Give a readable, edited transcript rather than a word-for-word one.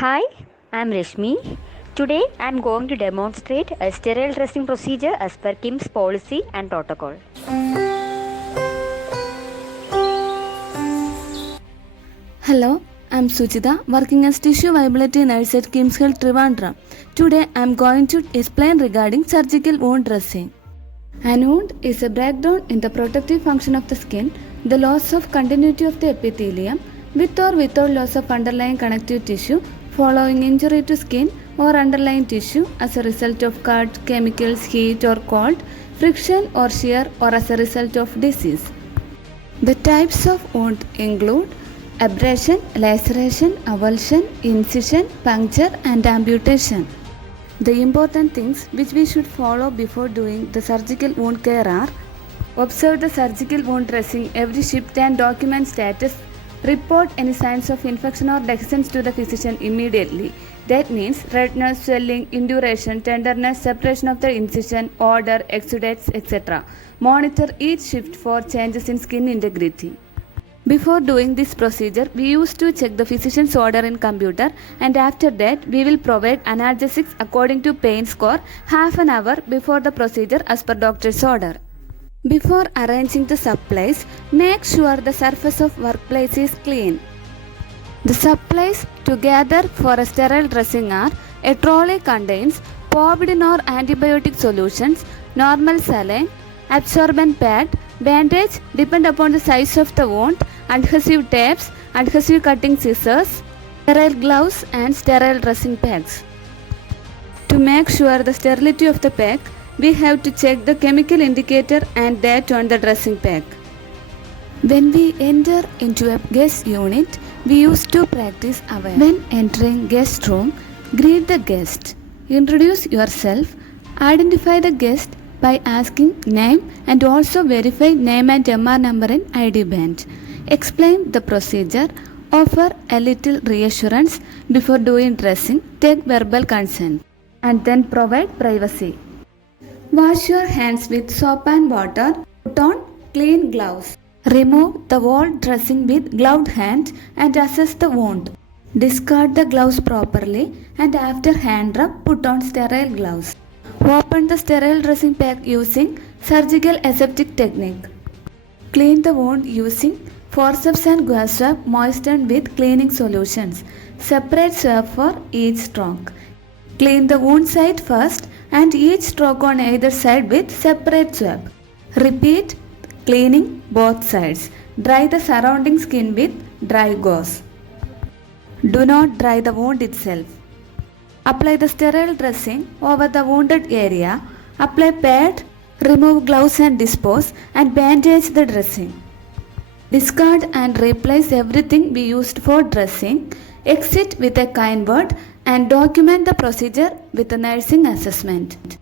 Hi, I'm Rashmi. Today I'm going to demonstrate a sterile dressing procedure as per KIMS policy and protocol. Hello, I'm Suchita, working as tissue viability nurse at KIMS Health Trivandrum. Today I'm going to explain regarding surgical wound dressing. An wound is a breakdown in the protective function of the skin, the loss of continuity of the epithelium, with or without loss of underlying connective tissue following injury to skin or underlying tissue as a result of cut, chemicals, heat or cold, friction or shear, or as a result of disease. The types of wound include abrasion, laceration, avulsion, incision, puncture and amputation. The important things which we should follow before doing the surgical wound care are: observe the surgical wound dressing every shift and document status. Report any signs of infection or dehiscence to the physician immediately. That means redness, swelling, induration, tenderness, separation of the incision, odor, exudates, etc. Monitor each shift for changes in skin integrity. Before doing this procedure, we used to check the physician's order in computer, and after that we will provide analgesics according to pain score half an hour before the procedure as per doctor's order. Before arranging the supplies, make sure the surface of workplace is clean. The supplies to gather for a sterile dressing are: a trolley contains povidone or antibiotic solutions, normal saline, absorbent pad, bandage depend upon the size of the wound, adhesive tapes, adhesive cutting scissors, sterile gloves and sterile dressing packs. To make sure the sterility of the pack, we have to check the chemical indicator and date on the dressing pack. When we enter into a guest unit, we used to practice awareness. When entering guest room, greet the guest. Introduce yourself. Identify the guest by asking name and also verify name and MR number in ID band. Explain the procedure. Offer a little reassurance before doing dressing. Take verbal consent and then provide privacy. Wash your hands with soap and water. Put on clean gloves. Remove the wound dressing with gloved hands and assess the wound. Discard the gloves properly and after hand rub, put on sterile gloves. Open the sterile dressing pack using surgical aseptic technique. Clean the wound using forceps and gauze swab moistened with cleaning solutions. Separate swab for each stroke. Clean the wound site first and each stroke on either side with separate swab. Repeat cleaning both sides. Dry the surrounding skin with dry gauze. Do not dry the wound itself. Apply the sterile dressing over the wounded area. Apply pad, remove gloves and dispose, and bandage the dressing. Discard and replace everything we used for dressing. Exit with a kind word and document the procedure with a nursing assessment.